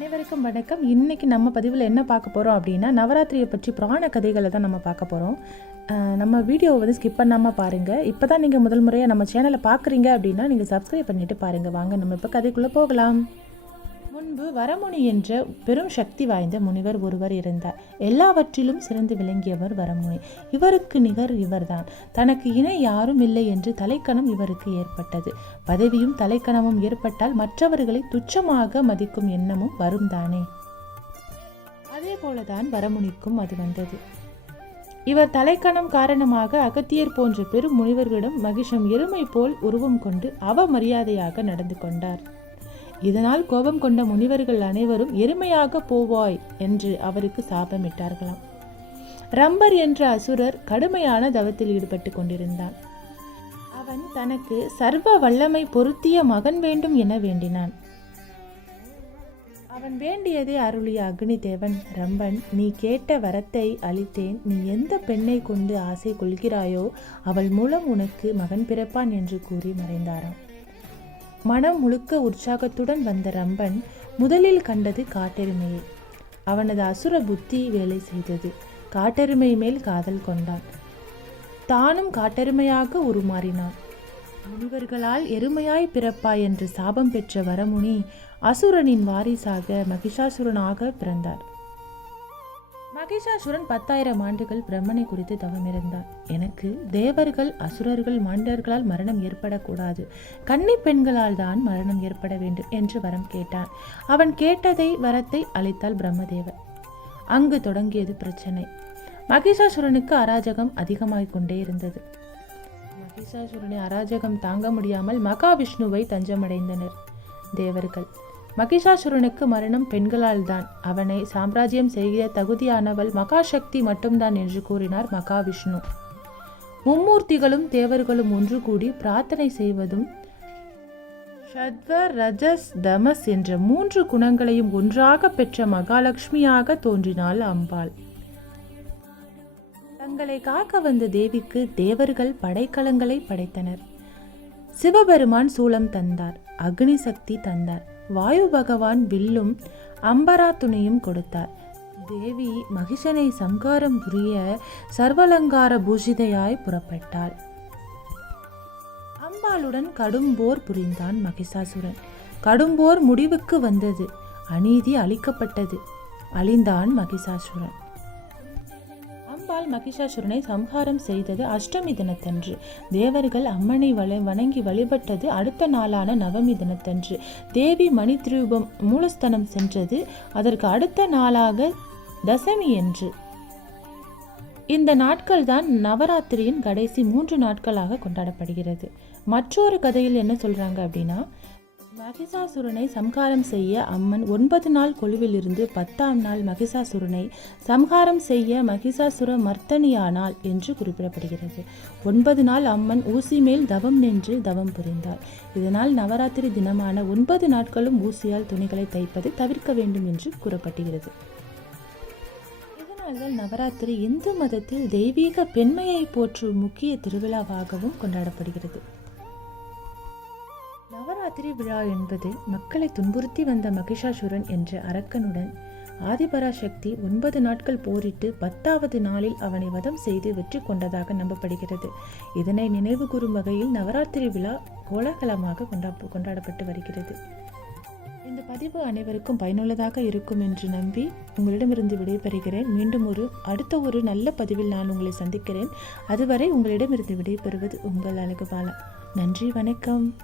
அனைவருக்கும் வணக்கம். இன்றைக்கி நம்ம பதிவில் என்ன பார்க்க போகிறோம் அப்படின்னா நவராத்திரியை பற்றி புராண கதைகளை தான் நம்ம பார்க்க போகிறோம் நம்ம வீடியோவை வந்து ஸ்கிப் பண்ணாமல் பாருங்கள் இப்போ தான் நீங்கள் முதல் முறையாக நம்ம சேனலை பார்க்குறீங்க அப்படின்னா நீங்கள் சப்ஸ்கிரைப் பண்ணிட்டு பாருங்கள் வாங்க நம்ம இப்போ கதைக்குள்ளே போகலாம். முன்பு வரமுனி என்ற பெரும் சக்தி வாய்ந்த முனிவர் ஒருவர் இருந்தார். எல்லாவற்றிலும் சிறந்து விளங்கியவர் வரமுனி. இவருக்கு நிகர் இவர்தான். தனக்கு இணை யாரும் இல்லை என்று தலைக்கணம் இவருக்கு ஏற்பட்டது. பதவியும் தலைக்கணமும் ஏற்பட்டால் மற்றவர்களை துச்சமாக மதிக்கும் எண்ணமும் வரும் தானே அதே போலதான் வரமுனிக்கும் அது வந்தது. இவர் தலைக்கணம் காரணமாக அகத்தியர் போன்ற பெரும் முனிவர்களிடம் மகிஷம் எருமை போல் உருவம் கொண்டு அவமரியாதையாக நடந்து கொண்டார். இதனால் கோபம் கொண்ட முனிவர்கள் அனைவரும் எருமையாக போவாய் என்று அவருக்கு சாபமிட்டார்களாம். ரம்பர் என்ற அசுரர் கடுமையான தவத்தில் ஈடுபட்டு கொண்டிருந்தான். அவன் தனக்கு சர்வ வல்லமை பொருத்திய மகன் வேண்டும் என வேண்டினான். அவன் வேண்டியதை அருளிய அக்னி தேவன் ரம்பன் நீ கேட்ட வரத்தை அளித்தேன். நீ எந்த பெண்ணை கொண்டு ஆசை கொள்கிறாயோ அவள் மூலம் உனக்கு மகன் பிறப்பான் என்று கூறி மறைந்தாராம். மனம் முழுக்க உற்சாகத்துடன் வந்த ரம்பன் முதலில் கண்டது காட்டெருமையை. அவனது அசுர புத்தி வேலை செய்தது. காட்டெருமை மேல் காதல் கொண்டான். தானும் காட்டெருமையாக உருமாறினான். முனிவர்களால் எருமையாய் பிறப்பாய் என்று சாபம் பெற்ற வரமுனி அசுரனின் வாரிசாக மகிஷாசுரனாக பிறந்தார். மகிஷாசுரன் பத்தாயிரம் ஆண்டுகள் பிரம்மனை குறித்து தவமிருந்தான் எனக்கு தேவர்கள் அசுரர்கள் மாண்டர்களால் மரணம் ஏற்படக்கூடாது. கன்னி பெண்களால் தான் மரணம் ஏற்பட வேண்டும் என்று வரம் கேட்டான். அவன் கேட்டதை வரத்தை அளித்தாள் பிரம்மதேவர். அங்கு தொடங்கியது பிரச்சனை. மகிஷாசுரனுக்கு அராஜகம் அதிகமாகிக் கொண்டே இருந்தது. மகிஷாசுரனை அராஜகம் தாங்க முடியாமல் மகாவிஷ்ணுவை தஞ்சமடைந்தனர் தேவர்கள். மகிஷாசுரனுக்கு மரணம் பெண்களால் தான் அவனை சாம்ராஜ்யம் செய்ய தகுதியானவள் மகாசக்தி மட்டும்தான் என்று கூறினார் மகாவிஷ்ணு. மும்மூர்த்திகளும் தேவர்களும் ஒன்று கூடி பிரார்த்தனை செய்வதும் ஷத்வ ரஜஸ் தமஸ் என்ற மூன்று குணங்களையும் ஒன்றாக பெற்ற மகாலட்சுமியாக தோன்றினாள் அம்பாள். தங்களை காக்க வந்த தேவிக்கு தேவர்கள் படைக்கலங்களை படைத்தனர். சிவபெருமான் சூலம் தந்தார். அக்னி சக்தி தந்தார். வாயு பகவான் வில்லும் அம்பரா துணியும் கொடுத்தார். தேவி மகிஷனை சங்காரம் புரிய சர்வலங்கார பூஷிதையாய் புறப்பட்டாள். அம்பாளுடன் கடும்போர் புரிந்தான் மகிஷாசுரன். கடும்போர் முடிவுக்கு வந்தது. அநீதி அளிக்கப்பட்டது. அழிந்தான் மகிஷாசுரன். அம்பாள் மகிஷாசுரனை சம்ஹாரம் செய்தது அஷ்டமி தினத்தன்று. தேவர்கள் அம்மனை வள வணங்கி வழிபட்டது அடுத்த நாளான நவமி தினத்தன்று. தேவி மணித்ரூபம் மூலஸ்தனம் சென்றது. அதற்கு அடுத்த நாளாக தசமி என்று. இந்த நாட்கள் தான் நவராத்திரியின் கடைசி மூன்று நாட்களாக கொண்டாடப்படுகிறது. மற்றொரு கதையில் என்ன சொல்கிறாங்க அப்படின்னா மகிஷாசுரனை சம்ஹாரம் செய்ய அம்மன் ஒன்பது நாள் கொலுவிலிருந்து பத்தாம் நாள் மகிஷாசுரனை சம்ஹாரம் செய்ய மகிஷாசுர மர்த்தனியானாள் என்று குறிப்பிடப்படுகிறது. ஒன்பது நாள் அம்மன் ஊசி மேல் தவம் நின்று தவம் புரிந்தார் இதனால் நவராத்திரி தினமான ஒன்பது நாட்களும் ஊசியால் துணிகளை தைப்பது தவிர்க்க வேண்டும் என்று கூறப்படுகிறது இதனால்தான் நவராத்திரி இந்து மதத்தில் தெய்வீக பெண்மையை போற்றும் முக்கிய திருவிழாவாகவும் கொண்டாடப்படுகிறது. நவராத்திரி விழா என்பது மக்களை துன்புறுத்தி வந்த மகிஷாசுரன் என்ற அரக்கனுடன் ஆதிபராசக்தி ஒன்பது நாட்கள் போரிட்டு பத்தாவது நாளில் அவனை வதம் செய்து வெற்றி கொண்டதாக நம்பப்படுகிறது. இதனை நினைவு கூறும் வகையில் நவராத்திரி விழா கோலாகலமாக கொண்டா கொண்டாடப்பட்டு வருகிறது. இந்த பதிவு அனைவருக்கும் பயனுள்ளதாக இருக்கும் என்று நம்பி உங்களிடமிருந்து விடைபெறுகிறேன். மீண்டும் ஒரு அடுத்த ஒரு நல்ல பதிவில் நான் உங்களை சந்திக்கிறேன். அதுவரை உங்களிடமிருந்து விடைபெறுவது உங்கள் அழகுபாலா. நன்றி வணக்கம்.